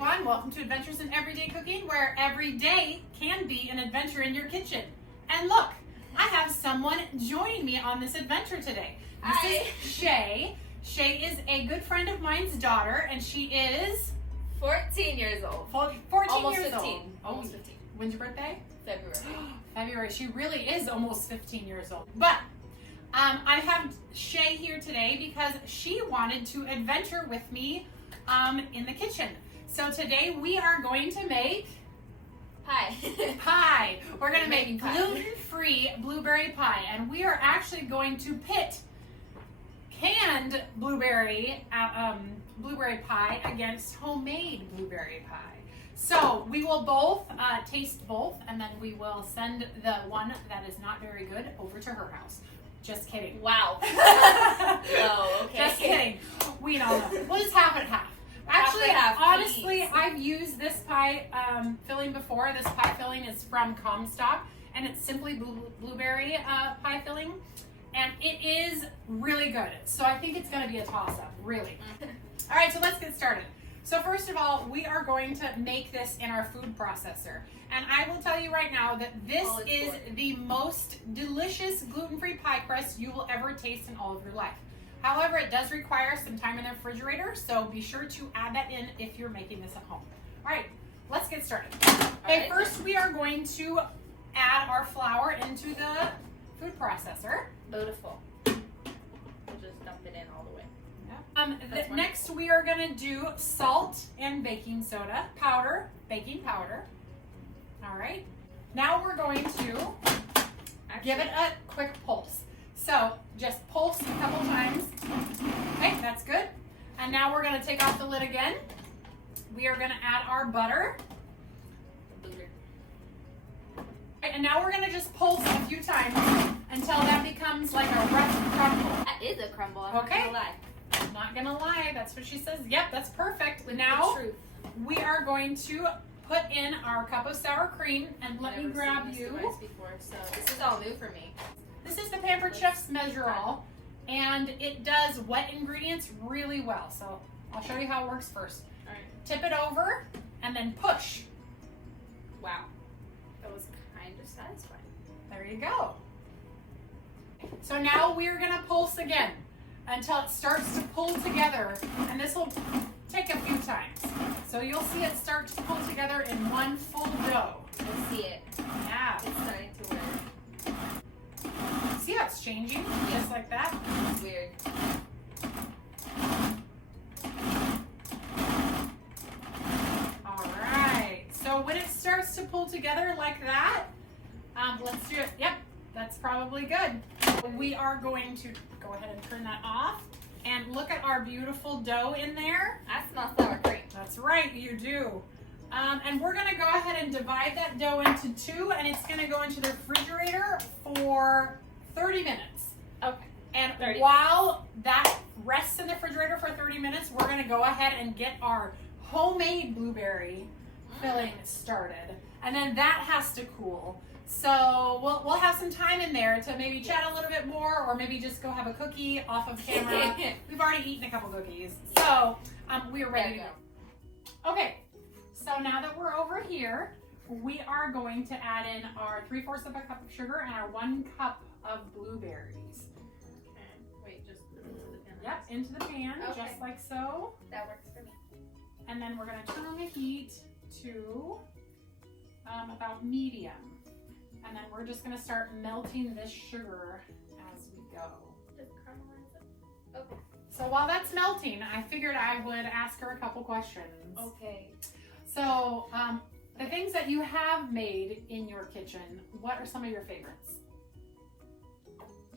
everyone. Welcome to Adventures in Everyday Cooking, where every day can be an adventure in your kitchen. And look, I have someone joining me on this adventure today. This is Shea. Shea is a good friend of mine's daughter, and she is 14 years old. 14 Almost years 15. old. Almost 15. When's your birthday? February. February. She really is almost 15 years old. But I have Shea here today because she wanted to adventure with me in the kitchen. So today we are going to make pie. We're going to make gluten-free blueberry pie, and we are actually going to pit canned blueberry pie against homemade blueberry pie. So we will both taste both, and then we will send the one that is not very good over to her house. Just kidding. Wow. Oh, okay. Just kidding. We don't know. We'll just half and half. Actually, honestly, I've used this pie filling before. This pie filling is from Comstock, and it's simply blueberry pie filling, and it is really good. So I think it's going to be a toss-up, really. All right, so let's get started. So first of all, we are going to make this in our food processor. And I will tell you right now that this is the most delicious gluten-free pie crust you will ever taste in all of your life. However, it does require some time in the refrigerator, so be sure to add that in if you're making this at home. All right, let's get started. Okay, first we are going to add our flour into the food processor. Beautiful. We'll just dump it in all the way. Next we are going to do salt and baking soda powder, baking powder. All right. Now we're going to give it a quick pulse. So just pulse a couple times. Okay, that's good. And now we're going to take off the lid again. We are going to add our butter. Okay, and now we're going to just pulse a few times until that becomes like a rough crumble. That is a crumble. I'm not gonna lie. I'm not gonna lie, that's what she says. Yep, that's perfect. Now we are going to put in our cup of sour cream, and let me grab you. Before, so this is all new for me. This is the Pampered Chef's Measure All, and it does wet ingredients really well. So I'll show you how it works first. All right. Tip it over and then push. Wow, that was kind of satisfying. There you go. So now we're gonna pulse again until it starts to pull together, and this will take a few times. So you'll see it start to pull together in one full dough. I see it. Yeah. It's starting to work. See how it's changing? Just like that? It's weird. All right. So when it starts to pull together like that, let's do it. Yep, that's probably good. We are going to go ahead and turn that off, and look at our beautiful dough in there. I smell sour cream. That's right, you do. And we're gonna go ahead and divide that dough into two, and it's gonna go into the refrigerator for 30 minutes. Okay. And while that rests in the refrigerator for 30 minutes, we're gonna go ahead and get our homemade blueberry filling started. And then that has to cool. So we'll have some time in there to maybe chat a little bit more, or maybe just go have a cookie off of camera. We've already eaten a couple cookies, so we are ready to go. Okay, so now that we're over here, we are going to add in our 3/4 of a cup of sugar and our 1 cup of blueberries. Okay. Wait, just into the pan. Yep, into the pan, just like so. That works for me. And then we're going to turn the heat to about medium. And then we're just going to start melting this sugar as we go. Just caramelize it. Okay. So while that's melting, I figured I would ask her a couple questions. Okay. So the things that you have made in your kitchen, what are some of your favorites?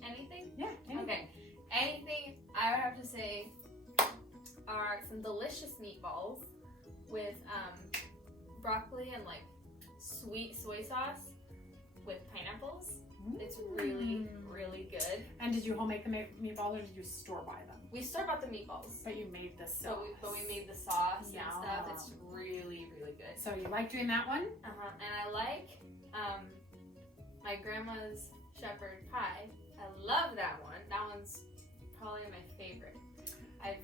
Anything? Yeah, anything. Okay. Anything I would have to say are some delicious meatballs with broccoli and like sweet soy sauce with pineapples. It's really, really good. And did you home make the meatballs, or did you store buy them? We store bought the meatballs. But you made the sauce. But we made the sauce and stuff. It's really, really good. So you like doing that one? And I like my grandma's shepherd pie. I love that one. That one's probably my favorite. I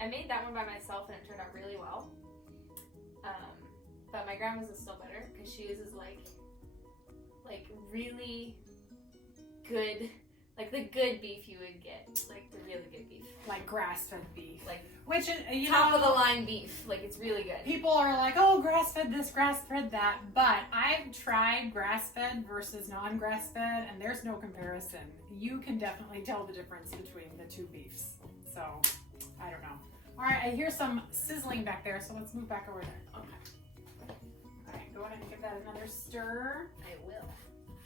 I made that one by myself and it turned out really well. But my grandma's is still better because she uses like really good, like the good beef you would get, like the really good beef, like grass-fed beef, like which is top of the line beef. Like it's really good. People are like, oh, grass-fed this, grass-fed that, but I've tried grass-fed versus non-grass-fed, and there's no comparison. You can definitely tell the difference between the two beefs. So I don't know. All right, I hear some sizzling back there, so let's move back over there. Okay. All right, go ahead and give that another stir. I will.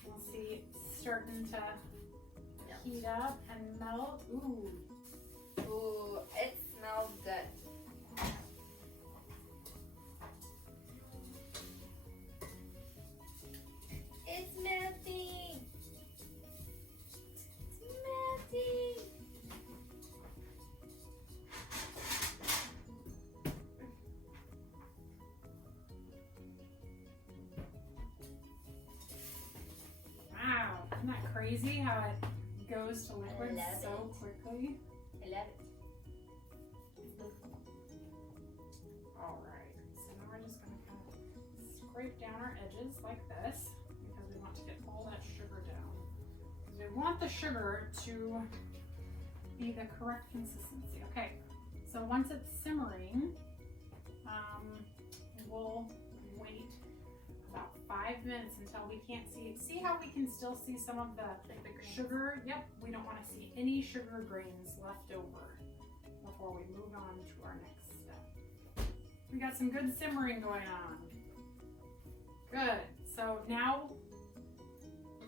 We'll see it's starting to heat up and melt. Ooh. Ooh, it smells good. It's melting. It's melting. Wow, isn't that crazy how it goes to liquid so quickly? I love it. Alright, so now we're just going to kind of scrape down our edges like this because we want to get all that sugar down. We want the sugar to be the correct consistency. Okay, so once it's simmering, we'll wait about 5 minutes until we can't see. See how we can still see some of the sugar? Yep, we don't want to see any sugar grains left over before we move on to our next step. We got some good simmering going on. Good. So now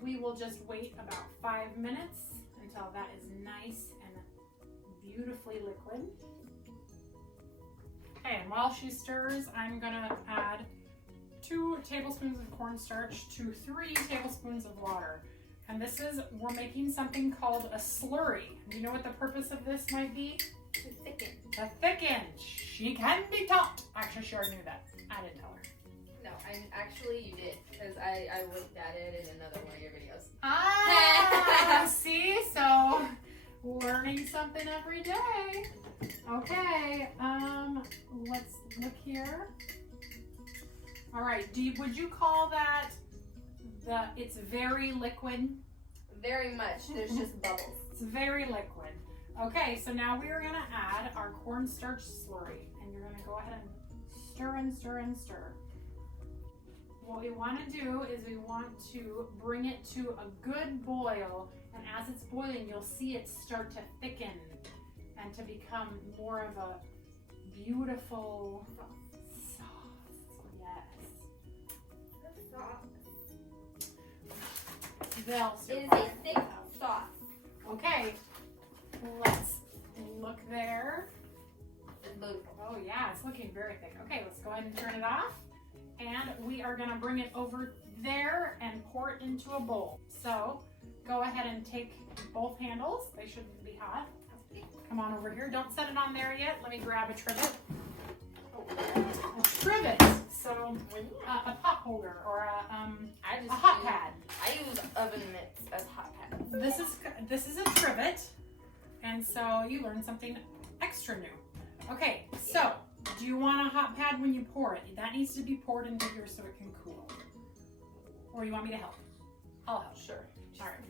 we will just wait about 5 minutes until that is nice and beautifully liquid. Okay, and while she stirs, I'm gonna add 2 tablespoons of cornstarch to 3 tablespoons of water. And this is, we're making something called a slurry. Do you know what the purpose of this might be? To thicken. To thicken. She can be taught. Actually, she already knew that. I didn't tell her. No, actually you did, because I looked at it in another one of your videos. Ah, see? So, learning something every day. Okay, let's look here. All right, would you call that it's very liquid? Very much. There's just bubbles. It's very liquid. Okay, so now we are gonna add our cornstarch slurry, and you're gonna go ahead and stir and stir and stir. What we want to do is we want to bring it to a good boil, and as it's boiling, you'll see it start to thicken and to become more of a beautiful sauce. Yes. It is a thick sauce. Okay, let's look there. It's beautiful. Oh yeah, it's looking very thick. Okay, let's go ahead and turn it off. And we are gonna bring it over there and pour it into a bowl. So go ahead and take both handles. They shouldn't be hot. Come on over here. Don't set it on there yet. Let me grab a trivet. Oh, a trivet. So a pot holder or a hot pad. I use oven mitts as hot pads. This is a trivet, and so you learned something extra new. Okay, so do you want a hot pad when you pour it? That needs to be poured into here so it can cool. Or you want me to help? I'll help. Sure. All right.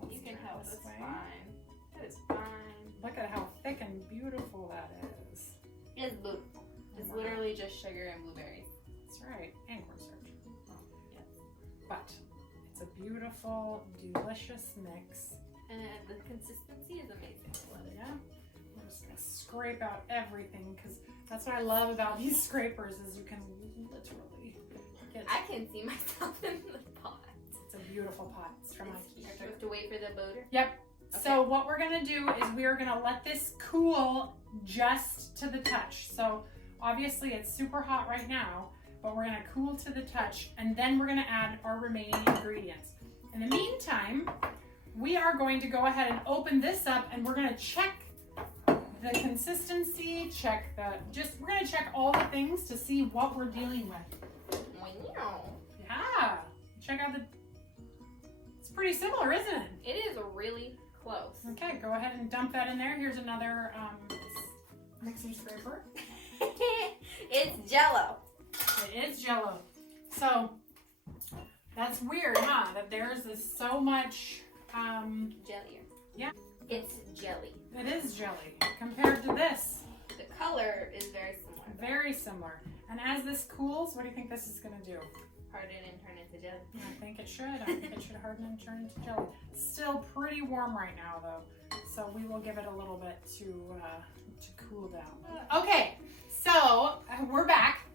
So You can help. this That's way. fine. That is fine. Look at how thick and beautiful that is. It's beautiful. It's literally just sugar and blueberries. That's right, and cornstarch. Yes. But it's a beautiful, delicious mix. And the consistency is amazing. I love it. Yeah. We're just gonna scrape out everything because that's what I love about these scrapers is you can literally get. I can see myself in the pot. It's a beautiful pot. It's from You IKEA. have to wait for the motor. Yep. Okay. So what we're gonna do is we are gonna let this cool just to the touch. So obviously it's super hot right now, but we're gonna cool to the touch, and then we're gonna add our remaining ingredients. In the meantime, we are going to go ahead and open this up, and we're gonna check the consistency, we're gonna check all the things to see what we're dealing with. Wow. Yeah, check out it's pretty similar, isn't it? It is really close. Okay, go ahead and dump that in there. Here's another mixing scraper. It's Jell-O. It is Jell-O. So that's weird, huh? That theirs is so much jellier. Yeah. It's jelly. It is jelly compared to this. The color is very similar. Very similar. And as this cools, what do you think this is going to do? Harden and turn into jelly. I think it should. I think it should harden and turn into jelly. Still pretty warm right now, though. So we will give it a little bit to cool down. Okay, so we're back.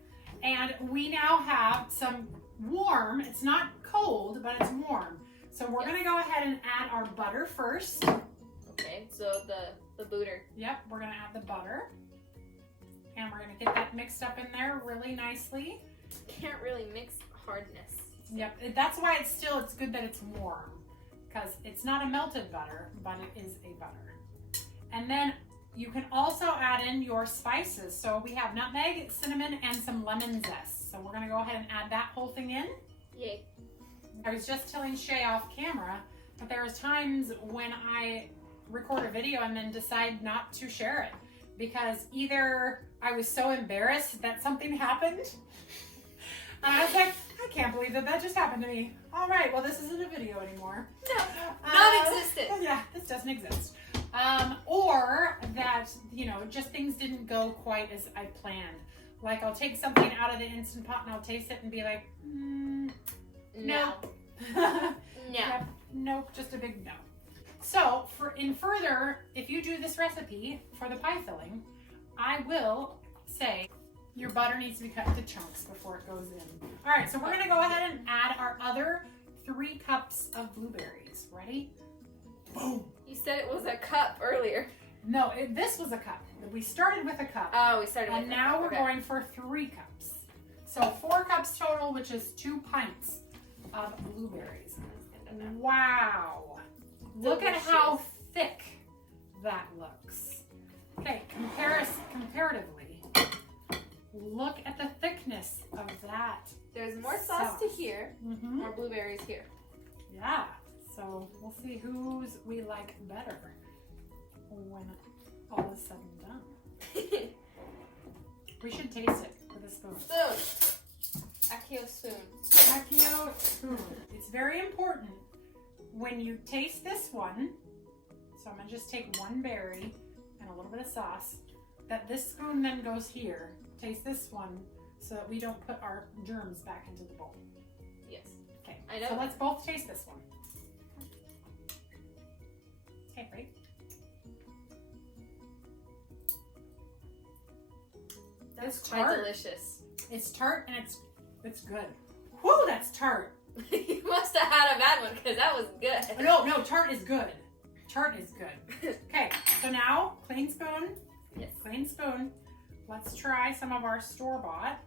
And we now have some warm. It's not cold, but it's warm. So we're going to go ahead and add our butter first. Okay, so the butter. Yep, we're going to add the butter. And we're going to get that mixed up in there really nicely. Can't really mix hardness. Yep, that's why it's good that it's warm. Because it's not a melted butter, but it is a butter. And then you can also add in your spices. So we have nutmeg, cinnamon, and some lemon zest. So we're going to go ahead and add that whole thing in. Yay. I was just telling Shea off camera that there's times when I record a video and then decide not to share it. Because either I was so embarrassed that something happened. And I was like, I can't believe that just happened to me. All right, well, this isn't a video anymore. No, non-existent. Yeah, this doesn't exist. Or that, just things didn't go quite as I planned. Like, I'll take something out of the Instant Pot and I'll taste it and be like, no. No. Yep, nope, just a big no. So, if you do this recipe for the pie filling, I will say your butter needs to be cut into chunks before it goes in. All right, so we're gonna go ahead and add our other 3 cups of blueberries. Ready? Boom. You said it was a cup earlier. No, this was a cup. We started with a cup. Oh, we started with and now we're going for 3 cups. So 4 cups total, which is 2 pints of blueberries. Wow. Look at how thick that looks. Okay, comparatively, look at the thickness of that. There's more sauce to here, more blueberries here. Yeah, so we'll see whose we like better when all is said and done. We should taste it with a spoon. Spoon. Accio spoon. Accio spoon. It's very important when you taste this one, so I'm going to just take 1 berry and a little bit of sauce, that this spoon then goes here. Taste this one so that we don't put our germs back into the bowl. Yes. Okay, I know. so let's both taste this one. Okay, right? That's quite delicious. It's tart and it's good. Whoo, that's tart. You must have had a bad one because that was good. No, tart is good. Tart is good. Okay, so now, clean spoon. Yes. Clean spoon. Let's try some of our store-bought.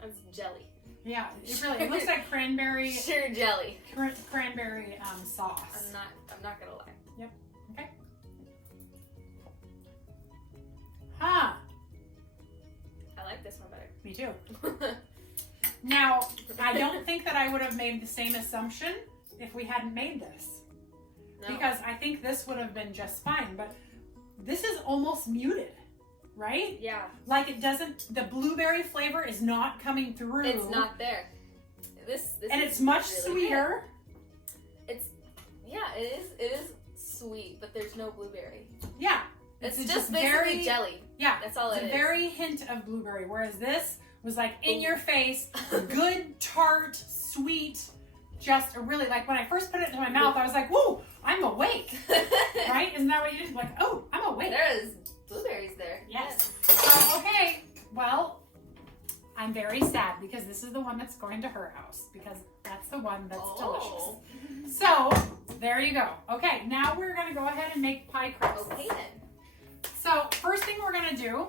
That's jelly. Yeah, it looks like cranberry. Sure jelly. Cranberry sauce. I'm not gonna lie. Yep. Okay. Huh. I like this one better. Me too. Now, I don't think that I would have made the same assumption if we hadn't made this. No. Because I think this would have been just fine, but this is almost muted, right? Yeah. Like the blueberry flavor is not coming through. It's not there. This and it's much really sweeter. Good. It is sweet, but there's no blueberry. Yeah. It's just basically jelly. Yeah. That's all it is. It's a very hint of blueberry, whereas this was like in your face, good, tart, sweet, just really like when I first put it into my mouth, I was like, whoa, I'm awake. Right? Isn't that what you did? Like, oh, I'm awake. There is blueberries there. Yes. Okay, well, I'm very sad because this is the one that's going to her house because that's the one that's delicious. So, there you go. Okay, now we're going to go ahead and make pie crust. Okay then. So, first thing we're going to do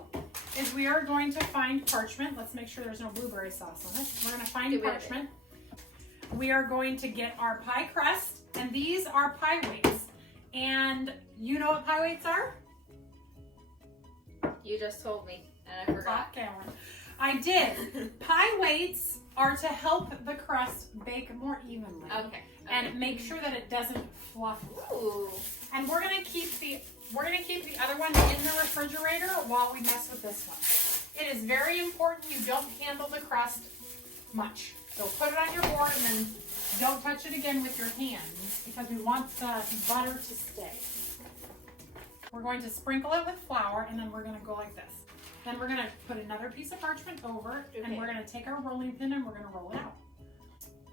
is we are going to find parchment. Let's make sure there's no blueberry sauce on it. We're going to find parchment. We are going to get our pie crust, and these are pie weights. And you know what pie weights are? You just told me, and I forgot. Cameron. I did. Pie weights are to help the crust bake more evenly. Okay. And make sure that it doesn't fluff. Ooh. And we're going to keep the we're going to keep the other one in the refrigerator while we mess with this one. It is very important you don't handle the crust much. So put it on your board and then don't touch it again with your hands because we want the butter to stay. We're going to sprinkle it with flour and then we're going to go like this. Then we're going to put another piece of parchment over and we're going to take our rolling pin and we're going to roll it out.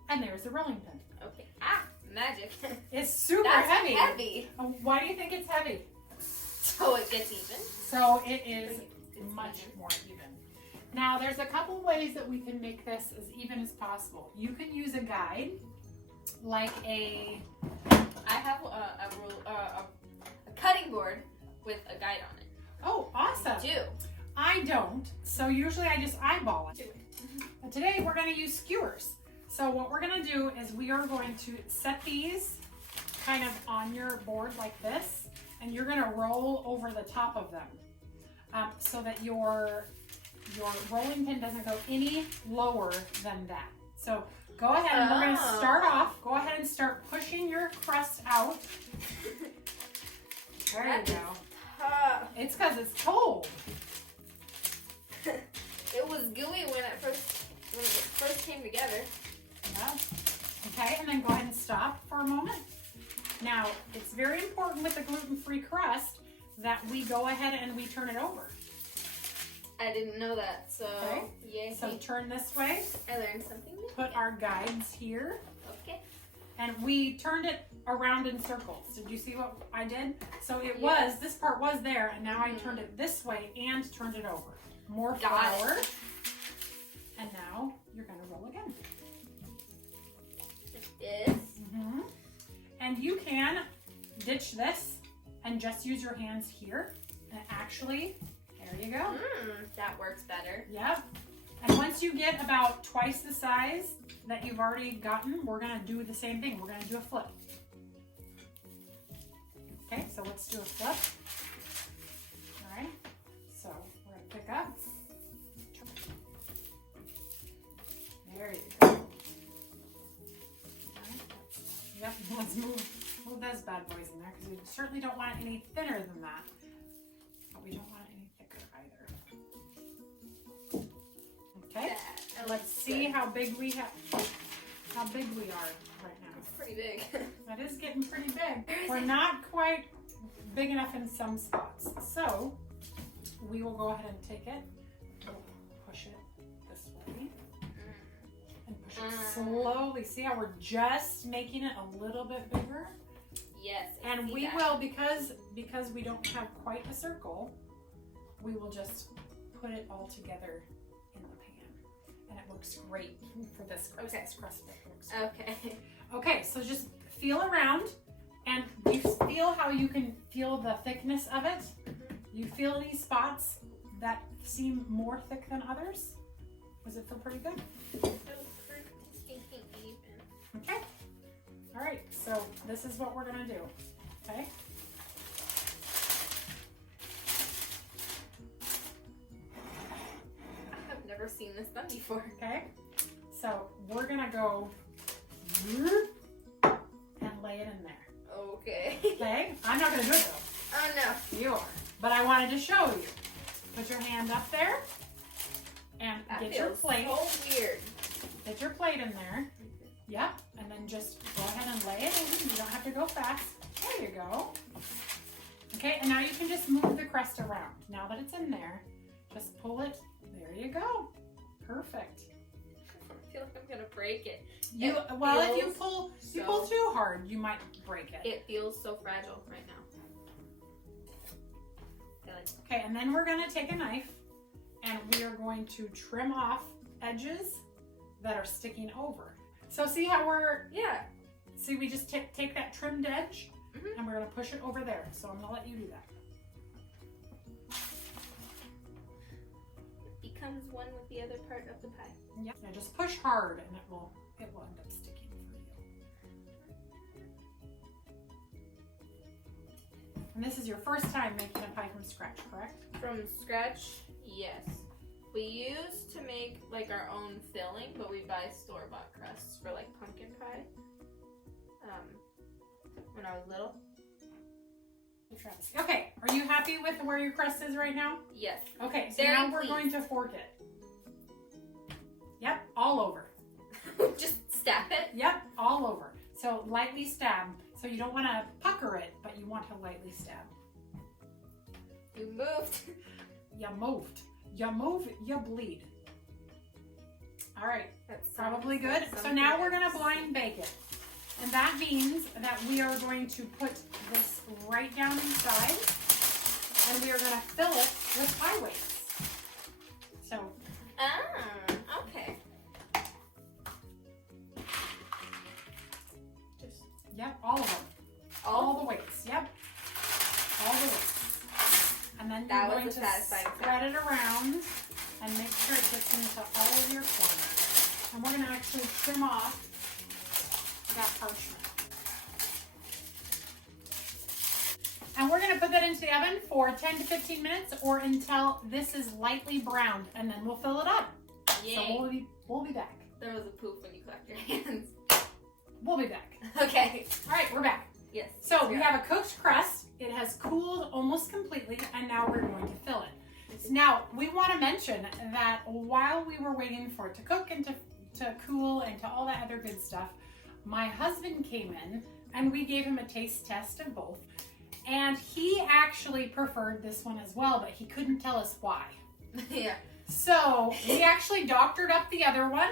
And there's the rolling pin. Okay. Ah, magic. It's super That's heavy. heavy. Why do you think it's heavy? So it gets even? So it is much more even. Now there's a couple ways that we can make this as even as possible. You can use a guide, like I have a cutting board with a guide on it. Oh, awesome. You do. I don't. So usually I just eyeball it. But today we're going to use skewers. So what we're going to do is we are going to set these kind of on your board like this, and you're going to roll over the top of them so that your rolling pin doesn't go any lower than that. So go ahead and we're going to start off. Go ahead and start pushing your crust out. There you go. It's because it's cold. It was gooey when it first came together. Yeah. Okay, and then go ahead and stop for a moment. Now, it's very important with the gluten-free crust that we go ahead and we turn it over. I didn't know that, so okay. Yay. So turn this way. I learned something new. Put our guides here. Okay. And we turned it around in circles. Did you see what I did? So it this part was there, and now I turned it this way and turned it over. More flour. And now you're going to roll again. This. Mm-hmm. And you can ditch this and just use your hands here. And actually, there you go. That works better. Yep. And once you get about twice the size that you've already gotten, we're going to do the same thing. We're going to do a flip. Okay, so let's do a flip. All right. So we're going to pick up. There you go. Yep, let's move those bad boys in there because we certainly don't want it any thinner than that. But we don't want it any thicker either. Okay, let's see how big we are right now. It's pretty big. That is getting pretty big. We're not quite big enough in some spots. So we will go ahead and take it, we'll push it this way. And push it slowly. See how we're just making it a little bit bigger? Yes. And we will, because we don't have quite a circle, we will just put it all together in the pan. And it works great for this crust. Okay. This crust works great. Okay. Okay, so just feel around, and you feel how you can feel the thickness of it. You feel any spots that seem more thick than others? Does it feel pretty good? Okay. All right, so this is what we're gonna do, okay? I've never seen this done before. Okay, so we're gonna go and lay it in there. Okay. Okay, I'm not gonna do it though. Oh no. You are, but I wanted to show you. Put your hand up there and get your plate. So weird. Get your plate in there. Yep, and then just go ahead and lay it in. You don't have to go fast. There you go. Okay, and now you can just move the crust around. Now that it's in there, just pull it. There you go. Perfect. I feel like I'm gonna break it. If you pull too hard, you might break it. It feels so fragile right now. Okay, and then we're gonna take a knife and we are going to trim off edges that are sticking over. So see how see we just take that trimmed edge and we're gonna push it over there. So I'm gonna let you do that. It becomes one with the other part of the pie. Yeah, just push hard and it will end up sticking for you. And this is your first time making a pie from scratch, correct? From scratch, yes. We used to make like our own filling, but we buy store-bought crusts for like pumpkin pie. When I was little. Travis. Okay, are you happy with where your crust is right now? Yes. Okay, so now we're going to fork it. Yep, all over. Just stab it? Yep, all over. So lightly stab. So you don't want to pucker it, but you want to lightly stab. You moved. You moved. You move, you bleed. All right, That's probably good. So now we're going to blind bake it. And that means that we are going to put this right down inside, and we are going to fill it with pie weights. So. Okay. Just. Yep, all of them. All the weights. Yep. All the weights. And then you're going to spread it around and make sure it gets into all of your corners. And we're going to actually trim off that parchment. And we're going to put that into the oven for 10 to 15 minutes or until this is lightly browned, and then we'll fill it up. Yay. So we'll be back. There was a poop when you clapped your hands. We'll be back. Okay. All right, we're back. Yes. So we have a cooked crust. It has cooled almost completely, and now we're going to fill it. Now, we want to mention that while we were waiting for it to cook and to cool and to all that other good stuff, my husband came in and we gave him a taste test of both. And he actually preferred this one as well, but he couldn't tell us why. Yeah. So we actually doctored up the other one,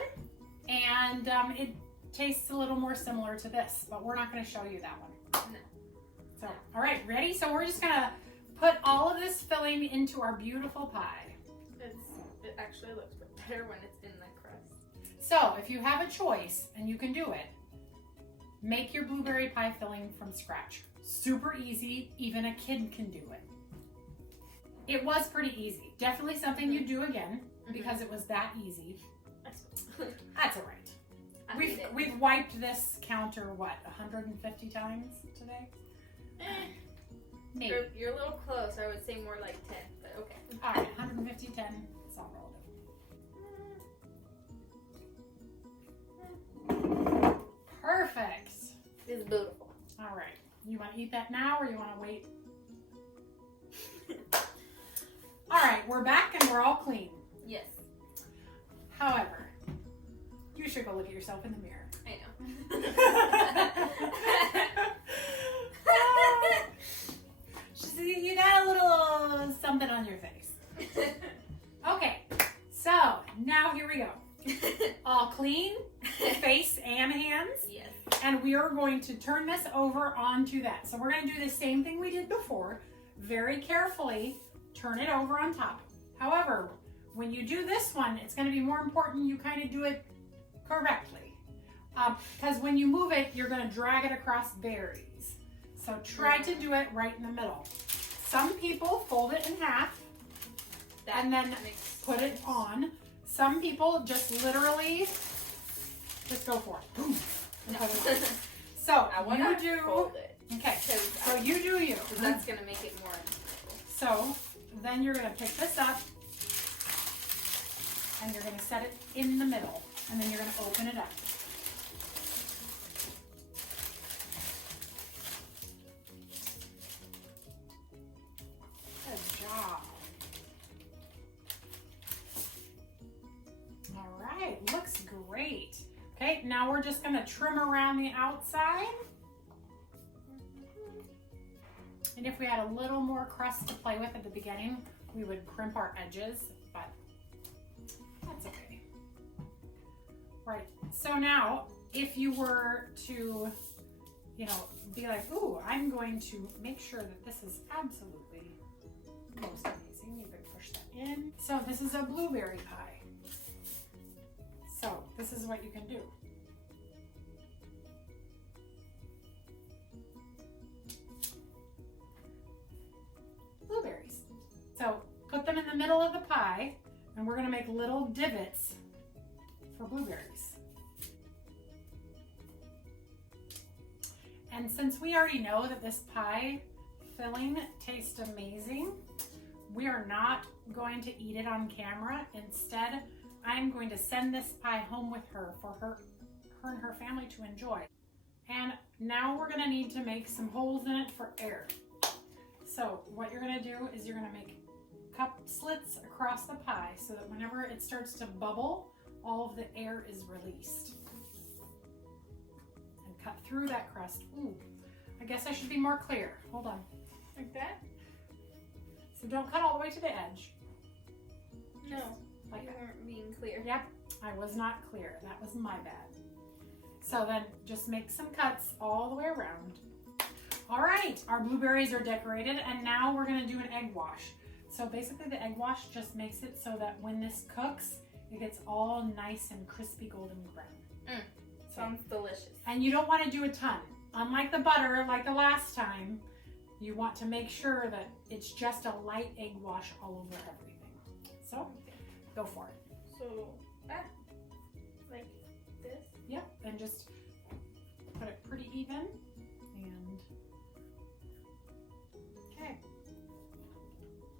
and it tastes a little more similar to this, but we're not going to show you that one. No. So, all right, ready? So we're just going to put all of this filling into our beautiful pie. It actually looks better when it's in the crust. So if you have a choice, and you can do it, make your blueberry pie filling from scratch. Super easy, even a kid can do it. It was pretty easy. Definitely something you do again, because it was that easy. That's all right. We've wiped this counter, what, 150 times today? Maybe. You're a little close. I would say more like 10, but okay. All right, 150, 10. It's all rolled up. Perfect. It's beautiful. All right. You want to eat that now, or you want to wait? All right, we're back and we're all clean. Yes. However, you should go look at yourself in the mirror. I know. You got a little something on your face. Okay, so now here we go. All clean, face and hands. Yes. And we are going to turn this over onto that. So we're going to do the same thing we did before. Very carefully turn it over on top. However, when you do this one, it's going to be more important you kind of do it correctly. Because when you move it, you're going to drag it across berries. So try to do it right in the middle. Some people fold it in half and then put it on. Some people just literally just go for it. Boom. And put it on. So I want to do. fold it. Okay. So you do you. That's gonna make it more. So then you're gonna pick this up and you're gonna set it in the middle, and then you're gonna open it up. Good job. All right, looks great. Okay, now we're just gonna trim around the outside. And if we had a little more crust to play with at the beginning, we would crimp our edges, but that's okay. Right, so now if you were to, be like, ooh, I'm going to make sure that this is absolutely most amazing, you could push that in. So this is a blueberry pie. So this is what you can do. Blueberries. So put them in the middle of the pie, and we're going to make little divots for blueberries. And since we already know that this pie filling tastes amazing, we are not going to eat it on camera. Instead, I'm going to send this pie home with her for her and her family to enjoy. And now we're going to need to make some holes in it for air. So what you're gonna do is you're gonna make cup slits across the pie so that whenever it starts to bubble, all of the air is released. And cut through that crust. Ooh, I guess I should be more clear. Hold on. Like that. So don't cut all the way to the edge. No, like you that. weren't being clear. Yep, I was not clear. That was my bad. So then just make some cuts all the way around. All right, our blueberries are decorated, and now we're gonna do an egg wash. So basically the egg wash just makes it so that when this cooks, it gets all nice and crispy golden brown. Sounds delicious. And you don't wanna do a ton. Unlike the butter, like the last time, you want to make sure that it's just a light egg wash all over everything. So, go for it. So, like this? Yep, and just put it pretty even. And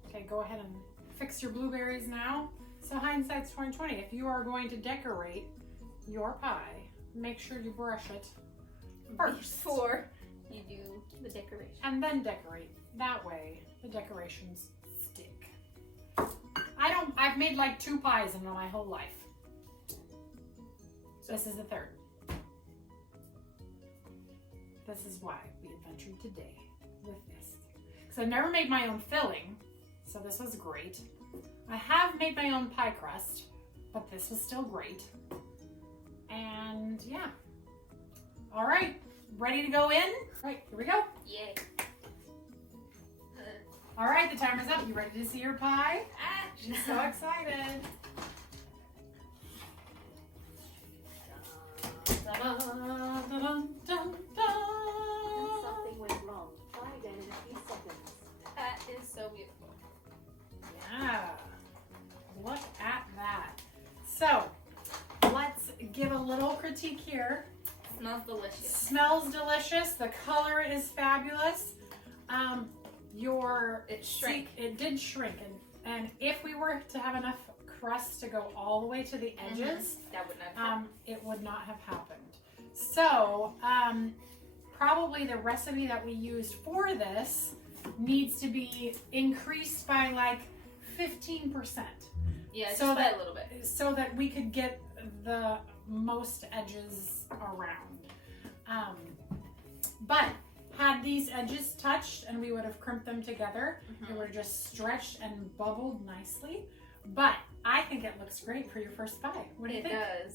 okay, go ahead and fix your blueberries now. So hindsight's 2020. If you are going to decorate your pie, make sure you brush it first Before you do the decoration. and then decorate. That way, the decorations stick. I've made like 2 pies in my whole life. This is the 3rd. This is why we adventured today with this. Because I've never made my own filling, so this was great. I have made my own pie crust, but this was still great. And yeah. All right, ready to go in? All right, here we go. Yay. All right, the timer's up. You ready to see your pie? She's so excited. Something went wrong. Try again in a few seconds. That is so beautiful. Yeah, look at that. So, let's give a little critique here. Smells delicious. Smells delicious. The color is fabulous. It shrank. It did shrink, and if we were to have enough crust to go all the way to the edges, that would not happen. it would not have happened. So, probably the recipe that we used for this needs to be increased by like 15%. Yeah, just so by that- a little bit. So that we could get the most edges around. But had these edges touched and we would have crimped them together, it would have just stretched and bubbled nicely. But I think it looks great for your first pie. What do you It think? does.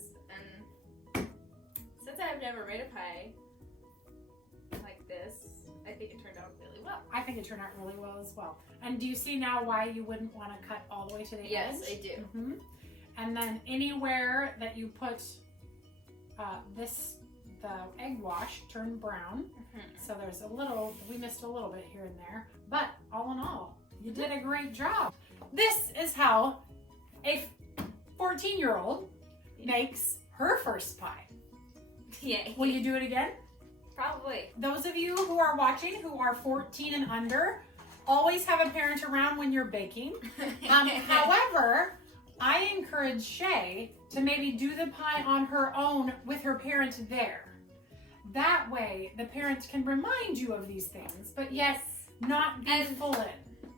And since I've never made a pie like this, I think it turned out really well. I think it turned out really well as well. And do you see now why you wouldn't want to cut all the way to the edge? Yes, I do. Mm-hmm. And then anywhere that you put the egg wash turned brown. So there's we missed a little bit here and there. But all in all, you did a great job. This is how a 14-year-old makes her first pie. Yeah. Will you do it again? Probably. Those of you who are watching who are 14 and under, always have a parent around when you're baking. However, I encourage Shea to maybe do the pie on her own with her parent there. That way, the parent can remind you of these things, but yet not be full in.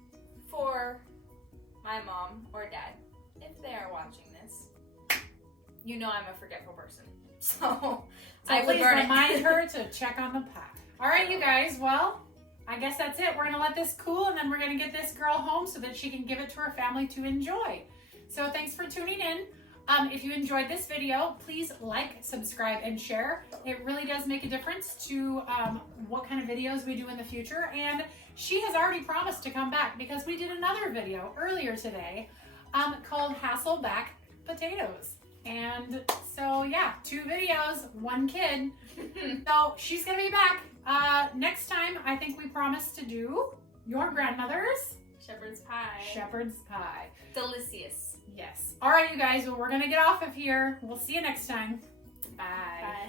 For my mom or dad, if they are watching this, you know I'm a forgetful person. So I would please burn remind it. her to check on the pie. All right, you guys, well, I guess that's it. We're going to let this cool, and then we're going to get this girl home so that she can give it to her family to enjoy. So thanks for tuning in. If you enjoyed this video, please like, subscribe, and share. It really does make a difference to what kind of videos we do in the future. And she has already promised to come back because we did another video earlier today called Hasselback Potatoes. And so, yeah, 2 videos, 1 kid. So she's going to be back. Next time, I think we promised to do your grandmother's Shepherd's pie. shepherd's pie. Delicious. Yes. All right, you guys. Well, we're going to get off of here. We'll see you next time. Bye. Bye.